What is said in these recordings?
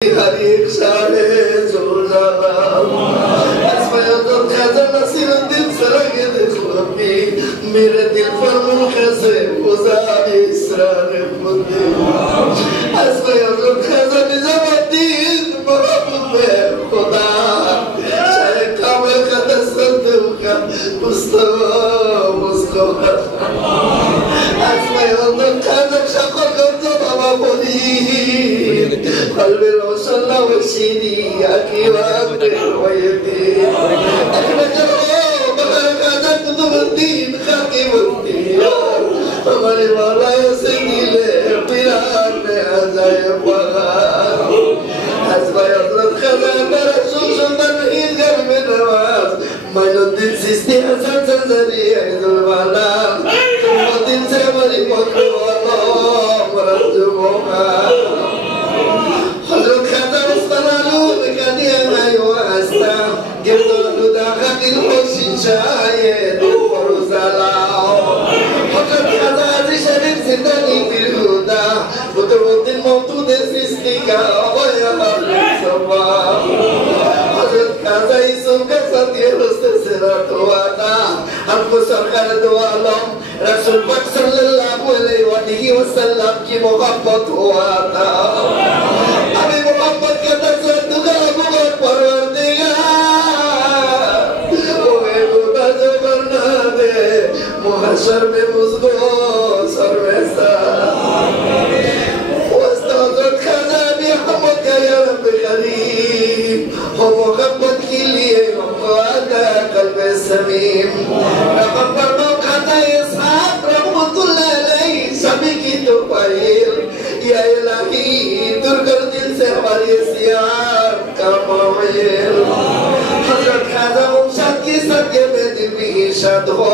हर एक साले जोराना अस्मयतुल खज़न नसीर दिल सरगे देखोगी मेरे दिल पर मुखसे गुज़ार इसरार खुदी अस्मयतुल खज़न निज़ामुद्दीन महबूब खुदा शायद काबिल का दस्तूर का मुस्तफ़ा अस्मयतुल खज़न शक्ल करतो बाबा बोली قلبي الوصل وسيدي أكي وأبدي ويدي أحنا جروا بغيرك تكتب الدين خاكي والدين فمالي والله يا سيدي لإبتلاء بأزايب وغار حسب يضرب خزان رسول سلطان إذ قلب النواز ما يلدين سيستي حسن سنزري عيد المعلام ودين سيبري مكر والله مرجبوها حضرت خزان استرالو بكادي أماي واستا قردو داخل الحسين شايد ورسالاو حضرت خزان شريف زنداني في الهدى بدرود الموجود سيستيكا ويا الصبا حضرت خزان يسوع كساتي رستسرات وانا أنفسر خالد وعلم رسول پاک صلی اللہ علیہ وآلہ وسلم کی محبت وانا अभी मोहम्मद के दर्शन दुआ मुबारक परवरदिगार ओए खुदा जो करना दे मुहशर में मुझको सर्वेसा वास्तव खजाने हमद का या रब करीम हो मोहब्बत के लिए हमको आदा कल्ब समीम रब पर खाता इसहाक रहमतुल्लाह अलैहि सभी की तो पाइल या इलाही दूर कर दिल से हमारी सियार का मायल हज़रत ख़ाजा मुमशाद की सदके में दिल भी शाद हो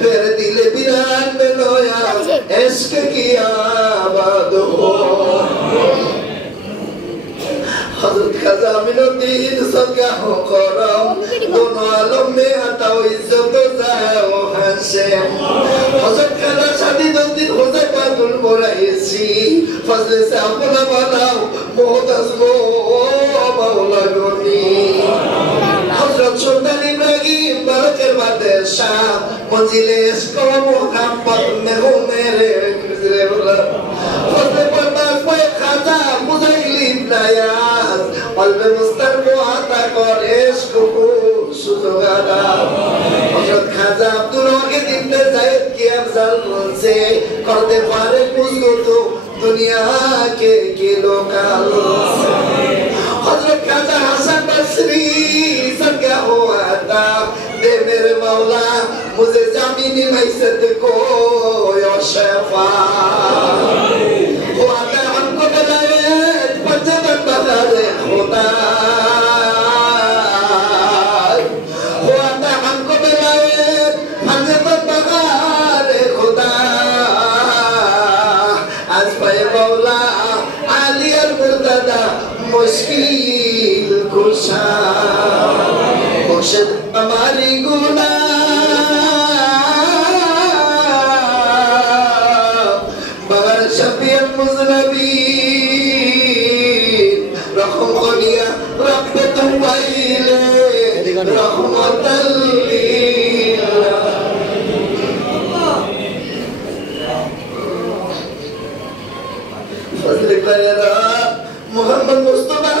फिर दिल बिरान में लोया इश्क की आबाद हो हज़रत ख़ाजा मिनुद्दीन सदका हो करम दोनों आलम में हटाओ इज्जत ज़ाओ हशम हज़रत ख़ाजा शादीदुद्दीन हुज़ैफातुल मुरैसी फज़ल से अपना बनाओ मोहताज को मौला गोनी हज़रत सुल्तान इब्राहिम बरकर बादशाह मंजिले इश्क़ मोहब्बत में हो मेरे गुज़रे वाला फज़ल पर बाक़ी ख़ाजा मुज़ैलिम नयाज़ قلب مسترب عطاك والعشق सुसुगाना हज़रत ख़ाजा अब्दुल वाहिद इब्न ज़ैद की अफ़ज़ल से करते फारिग मुझको तो दुनिया के किलो का हज़रत ख़ाजा हसन बसरी सदका हुआ था दे मेरे मौला मुझे ज़मीनी मैसत को या शफ़ा हुआ था हमको बुलाए पंचतन बहारे खुदा हुआ था हमको बुलाए पंचतन बहारे खुदा आज पे मौला आली अल-मुर्तदा मुश्किल कुशा मुर्शिद हमारी गुनाह मगर शफीअ मुज़नबीन रहम खलिया रब्बतु वाइले रहमतल लिल फज़ल करे मोहम्मद मुस्तफा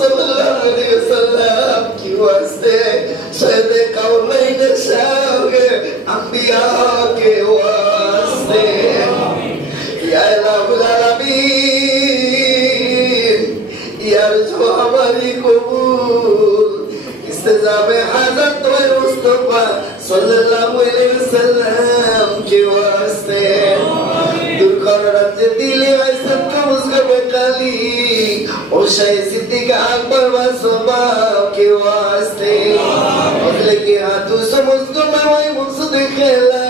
सल्लल्लाहु अलैहि वसल्लम की वास्ते सैयद कौनैन शाह अंबिया के वास्ते या इलाहुल आलमीन यारजू हमारी कबूल इस्तिजाबे हाज़त व मुस्तफा सल्लल्लाहु अलैहि वसल्लम के वास्ते दूर कर रब्ज़ दिल वैसे उसका बेकाली ओ शाय सिद्दीक़ अकबर व सबाब के वास्ते अगले के हाथों से मुझको मैं मुक़सद खेला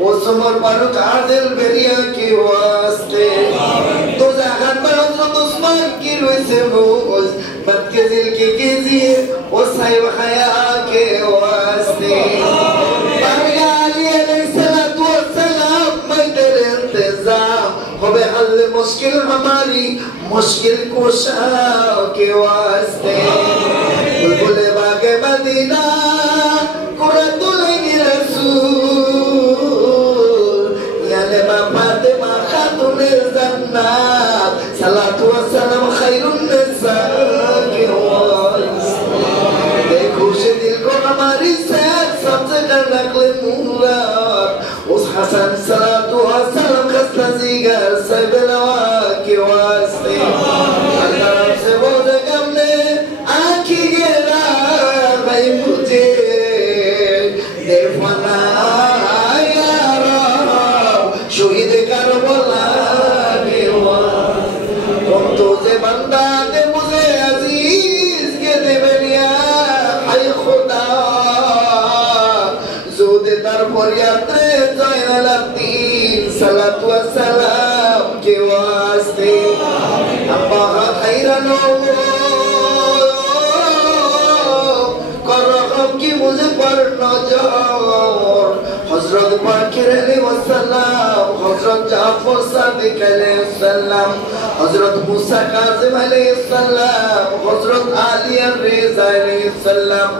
ओ समर फारूक आदिल बेरिया के वास्ते तो ज़ाहर पर हज़रत उस्मान की रूह से मुझ बद के दिल की कीजिए ओ साहिब हया के वास्ते बारगाह अली अलैहिस्सलातु वस्सलाम मैं तेरे इंतज़ाम हो बे हल मुश्किल हमारी मुश्किल कुशा के वास्ते बुलबुल बागे मदीना कुरातुल रसूल याले मा फातिमा खातुने जन्नत सलातु व सलाम खैरुन निसा के वास्ते देखो से दिल को हमारी सैर सबसे डर नकले मुराद उस हसन सलातु व सलाम खस्ता जिगर सबलवा के वास्ते अल्लाह से बोले गमने आँखी गिरा भाई मुझे देवना यारा शहीद करबला के वास्ते तुम तो से बंदा दे मुझे अजीज के दे बनिया हाय खुदा ज़ोदे दर पर यात्रे ज़ैनल अब्दीन सलातु व सलाम के वास्ते अम्मा खैरनो कर रकम की मुझे पर नजर हज़रत बाक़िर अलैहिस्सलाम हज़रत जाफ़र सादिक़ अलैहिस्सलाम हज़रत मूसा काज़िम अलैहिस्सलाम हज़रत अली रिज़ा अलैहिस्सलाम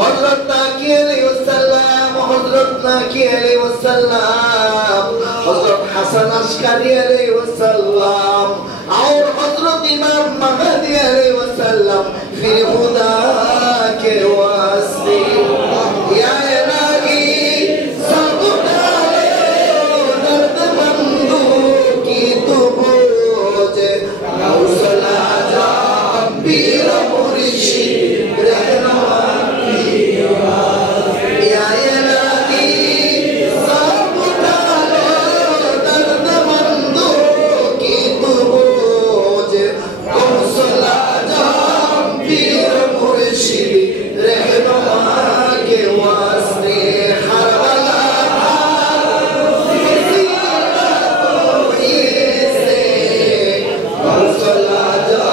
हज़रत ताकी अलैहिस्सलाम हज़रत नाकी अलैहिस्सलाम हज़रत हसन अशकरी अलैहिस्सलाम और हज़रत इमाम महदी अलैहिस्सलाम फिर खुदा के वास्ते या इलाही सब डाले दर्द बंदू की तू बोझ हौसला जा पीर मुर्शिद रहनुमा या इलाही सब डाले दर्द बंदू की तू बोझ हौसला जा पीर मुर्शिद रहनुमा के वास्ते हर वाला से हौसला जा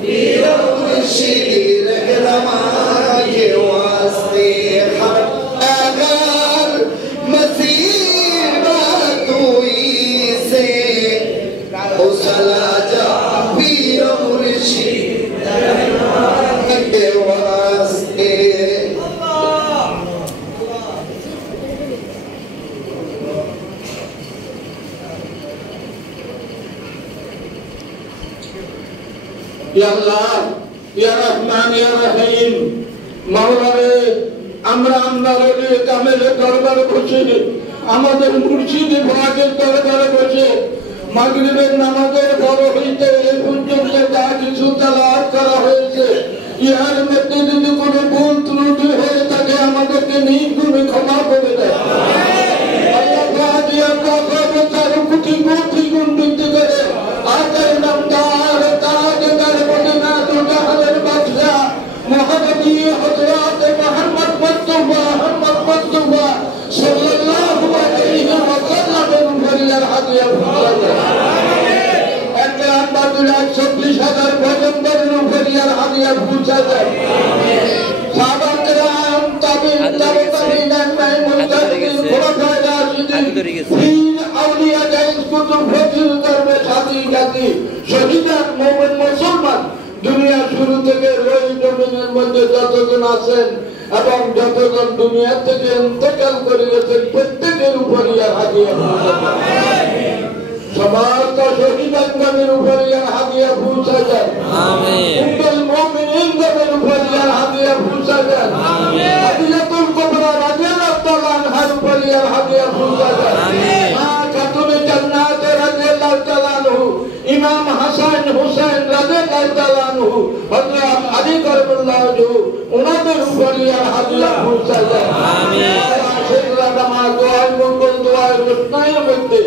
पीर मुर्शिद रहनुमा के वास्ते हर अगर मुसीबत हुई से हौसला जा पीर मुर्शिद रहनुमा के वास्ते या अल्लाह या रहमान या रहीम मौला रे আমরা আমরারে কামেলে দরবারে বসে আমাদের মুর্শিদ ভাগের দরবারে বসে মাগরিবের নামাজের পর হইতে এই পর্যন্ত যা কিছু তেলাওয়াত করা হয়েছে ইহার মধ্যে যদি কোনো ভুল ত্রুটি হয়ে থাকে আমাদেরকে নির্ভুলে ক্ষমা করে দেয় আল্লাহ বাদিয়া কথা বিচার কোটি কোটি গুণ বৃদ্ধি করে আজের নাম তার তাজদার মদিনা দুজাহানের বাদশা মুহাম্মদী হযরত মুহাম্মদ মুস্তাফা সাল্লাল্লাহু আলাইহি ওয়াসাল্লামের উপরিয়ার হাদিয়া একটা আব্দুল 40,000 পয়গম্বরের উপরিয়ার হাদিয়া পৌঁছা যায় সাহাবা کرام তাবিঈন তাবিঈন মুতাবিঈন খুলাফায়ে রাশিদিন তিন আউলিয়া জায়েজ কুতুব ফকির দরবে সাথী জাতি শহীদান মুমিন মুসলমান দুনিয়া শুরু থেকে ওই জমিনের মধ্যে যতজন আছেন এবং যতজন দুনিয়া থেকে ইন্তেকাল করে গেছেন প্রত্যেকের উপরই হাদিয়া সমস্ত শহীদানগণের উপরই হাদিয়া পৌঁছা যায় আমিন উম্মুল মুমিনিনদের উপরই হাদিয়া পৌঁছা যায় আমিন হাদিয়াতুল কুবরা রাদিয়াল্লাহু তাআলা আনহার উপরই হাদিয়া পৌঁছা যায় আমিন মা খাতুনে জান্নাত রাদিয়াল্লাহু তাআলা আনহু ইমাম হাসান হুসাইন রাদিয়াল্লাহু তাআলা আনহু হযরত আলী কাররামাল্লাহু ওয়াজহু ওনাদের উপরই হাদিয়া পৌঁছা যায় আমিন আশিকরা নামাজ দোয়া মঙ্গল দোয়া রুসনায়ের মধ্যে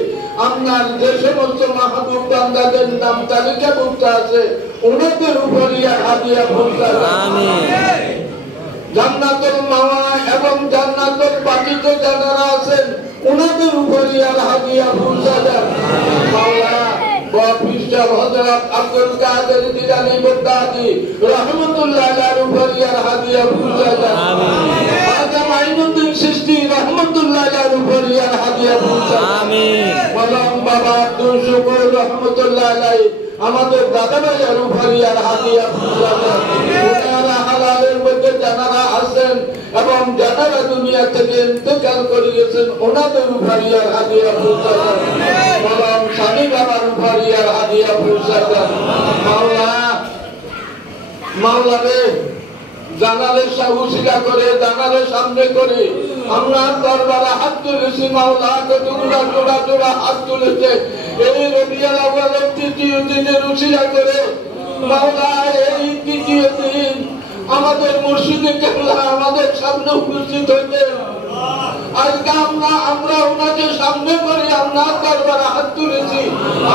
আপনার যে সমস্ত মাহবুব বান্দাদের নাম তালিকাভুক্ত আছে ওনাদের উপরই হাদিয়া পৌঁছা যায় আমিন জান্নাতুল মাওয়া এবং জান্নাতুল বাকিত যারা আছেন ওনাদের উপরই হাদিয়া পৌঁছা যায় মাওলা বাপিস্টার হযরত আব্দুল কাদের জিলানী বগদাদি রাহমাতুল্লাহ আলাইহির উপরই হাদিয়া পৌঁছা যায় আমিন আজম আইনুদ্দিন চিশতি রাহমাতুল্লাহ আলাইহির উপরই হাদিয়া পৌঁছা যায় আমিন মাওলানা বাবা আব্দুল শুকুর রাহমাতুল্লাহ আলাইহি আমাদের দাদা ভাইয়ের উপরিয়ার হাদিয়া পৌঁছা দেন। ওনারা হালালের মধ্যে যারা আছেন এবং যারা দুনিয়া থেকে ইন্তেকাল করে গেছেন ওনাদের উপরিয়ার হাদিয়া পৌঁছা দেন। মরম স্বামী বাবার উপরিয়ার হাদিয়া পৌঁছা দেন। মাওলা রে জানালে উশিলা করে জানালে সামনে করে আমরা দরবারে হাত তুলেছি। মাওলা কতগুলা জোড়া জোড়া হাত তুলেছে এই রবিউল আউয়ালের তৃতীয় দিনের উশিলা করে। মাওলা এই তৃতীয় দিন আমাদের মুর্শিদে কেবলা আমাদের সামনে উপস্থিত হইতে আজকে আমরা ওনাকে সামনে করে আমরা দরবারে হাত তুলেছি।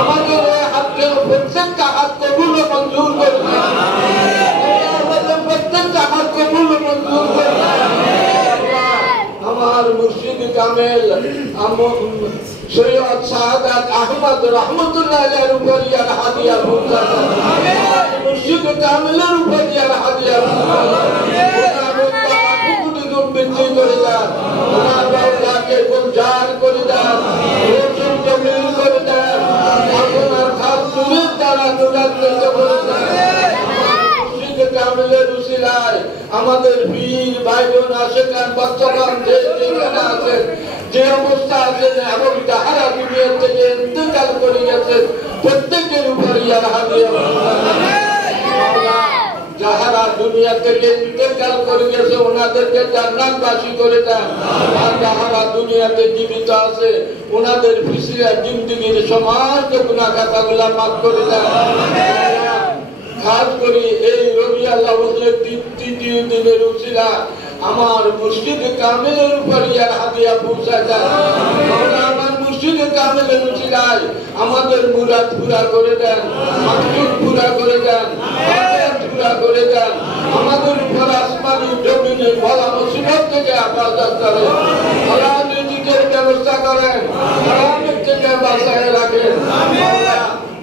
আমাদের এই হাতের প্রত্যেকটা হাত কবুল মঞ্জুর করে আমার মুর্শিদ কামেল সৈয়দ শাহাদাত আহমদ রহমতুল্লাহ আলাইহির উপরিয়ার হাদিয়া পৌঁছা দেন। মুর্শিদ কামেলের উপরিয়ার হাদিয়া পৌঁছা দেন। করে দেন ওনার বাউলাকে গুলজার করে দেন, রোশন জমিল করে দেন, আপনার খাস নূরের দ্বারা নুরান্বিত করে দেন। কামেলের উসিলায় আমাদের বীর ভাইবোন আশেকান বাচ্চাগণ যে যেখানে আছেন যে অবস্থা আছে এবং যাহারা দুনিয়া থেকে ইন্তেকাল করে গেছেন প্রত্যেকের উপরে যাহারা দুনিয়া থেকে ইন্তেকাল করে গেছে ওনাদেরকে জান্নাতবাসী করে দেন। আর যাহারা দুনিয়াতে জীবিত আছে ওনাদের ফিসিয়া জিন্দেগির সমস্ত গুনাহ খাতাগুলা মাফ করে দেন। খাস করি এই রবিউল আউয়ালের তৃতীয় দিনের উসিলা আমার মুর্শিদ কামেলের উপরিয়ার হাদিয়া পৌঁছা দেন। আমার মুর্শিদ কামেলের উসিলায় আমাদের মুরাদ পুরা করে দেন, মাকসুদ পুরা করে দেন, পুরা করে দেন। আমাদের উপর আসমানি জমিনে বলা মুসিবত থেকে হেফাজত করেন, হালাল রিজিকের ব্যবস্থা করেন, হারামের থেকে বাঁচায় রাখেন।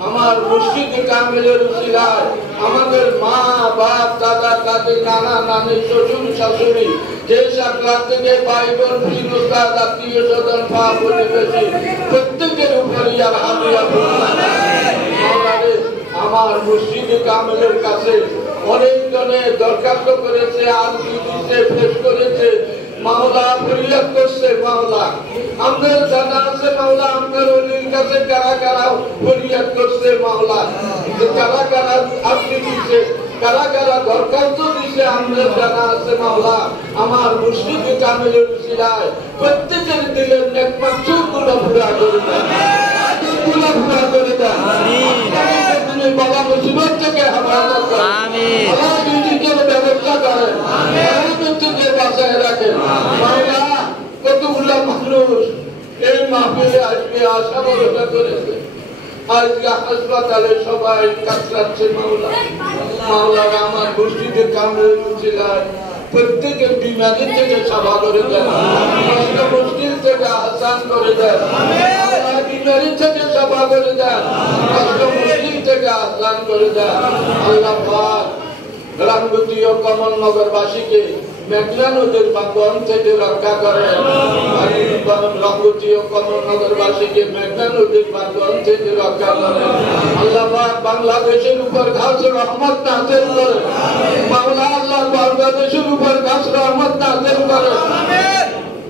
আমার মুর্শিদ কামেলের উসিলায় আমাদের মা বাপ দাদা দাদি নানা নানি শ্বশুর শাশুড়ি যে সাকলা থেকে ভাই বোন পীর উস্তাদ আত্মীয় স্বজন পা প্রতিবেশী প্রত্যেকের উপরই আর হাদিয়া পৌঁছা দেন। আমার মুর্শিদ কামেলের কাছে অনেকজনে দরখাস্ত করেছে, আরজি দিতে পেশ করেছে, মাওলা ফরিয়াদ করছে। মাওলা আমাদের জানা আছে মাওলা আপনার ওলির কাছে কারা কারা ফরিয়াদ করছে, মাওলা কারা কারা আপনি দিচ্ছে, কারা কারা দরখাস্ত দিচ্ছে আমাদের জানা আছে। মাওলা আমার মুর্শিদ কামেলের উসিলায় প্রত্যেকের দিলের নেক মাকসুদগুলো পুরা করে দেন, পুরা পুরা করে দেন। তুমি বাবা মুসিবত থেকে হেফাজত করেন, আমিন। আল্লাহ রিজিকের ব্যবস্থা করেন, আমিন, থেকে বাঁচায় রাখেন। মাওলা কতগুলো মানুষ এই মাহফিলে আজকে আশা ভরসা করেছে, আজকে হাসপাতালে সবাই কাতরাচ্ছে। মাওলা মাওলা আমার মুর্শিদ কামেলের উসিলায় প্রত্যেকের বিমারি থেকে সাফা করে দেন, কষ্ট মুশকিল থেকে আসান করে দেন, বিমারি থেকে সাফা করে দেন, কষ্ট মুশকিল থেকে আসান করে দেন। আল্লাহ পাক রামগতি ও কমলনগরবাসীকে মেঘনা নদীর বাঁধন থেকে রক্ষা করেন। রামগতি ও কমলনগরবাসীকে মেঘনা নদীর বাঁধন থেকে রক্ষা করেন। আল্লাহ পাক বাংলাদেশের উপর খাস রহমত নাযিল করেন। মাওলা আল্লাহ বাংলাদেশের উপর খাস রহমত নাযিল করেন।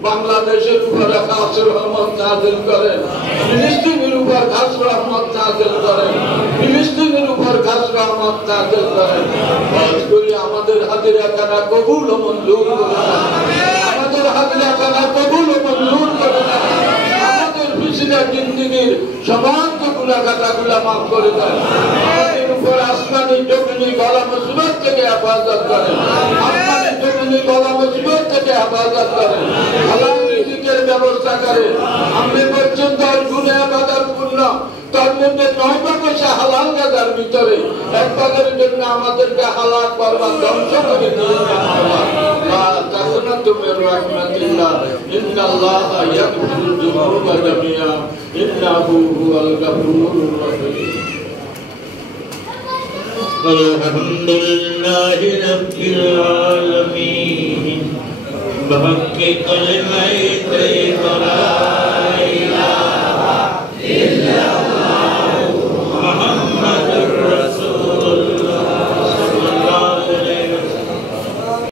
বাংলাদেশের উপর খাস রহমত নাযিল করেন। ফিলিস্তিনের উপর খাস রহমত নাযিল করেন। ফিলিস্তিনের উপর খাস রহমত নাযিল করেন। খাস করে আমাদের হাজিরা খানা কবুল ও মঞ্জুর করে দেন। আমাদের হাজিরা খানা কবুল ও মঞ্জুর করে দেন। আমাদের পিছলা জিন্দেগির সমস্ত গুনাহ খাতাগুলো মাফ করে দেন। আমাদের উপর আসমানি জমিনি বলা মুসিবত থেকে হেফাজত করেন। আসমানি জমিনি বলা মুসিবত থেকে হেফাজত করেন। হালাল রিজিকের ব্যবস্থা করেন। আমরা পর্যন্ত গুনাহ বাধার পূর্ণ তার মধ্যে 9 ভাগ হালাল গাজার ভিতরে এক ভাগের জন্য আমাদেরকে হালাল করবার ধ্বংস করে দিয়ে তাকুনাতুমির রাহমাতিল্লাহ ইন্নাল্লাহা ইয়াগফিরুয যুনুবা জামিআ ইন্নাহু হুয়াল গফুরুর রহিম। আলহামদুলিল্লাহি রাব্বিল আলামিন। بحق كلمة طيبة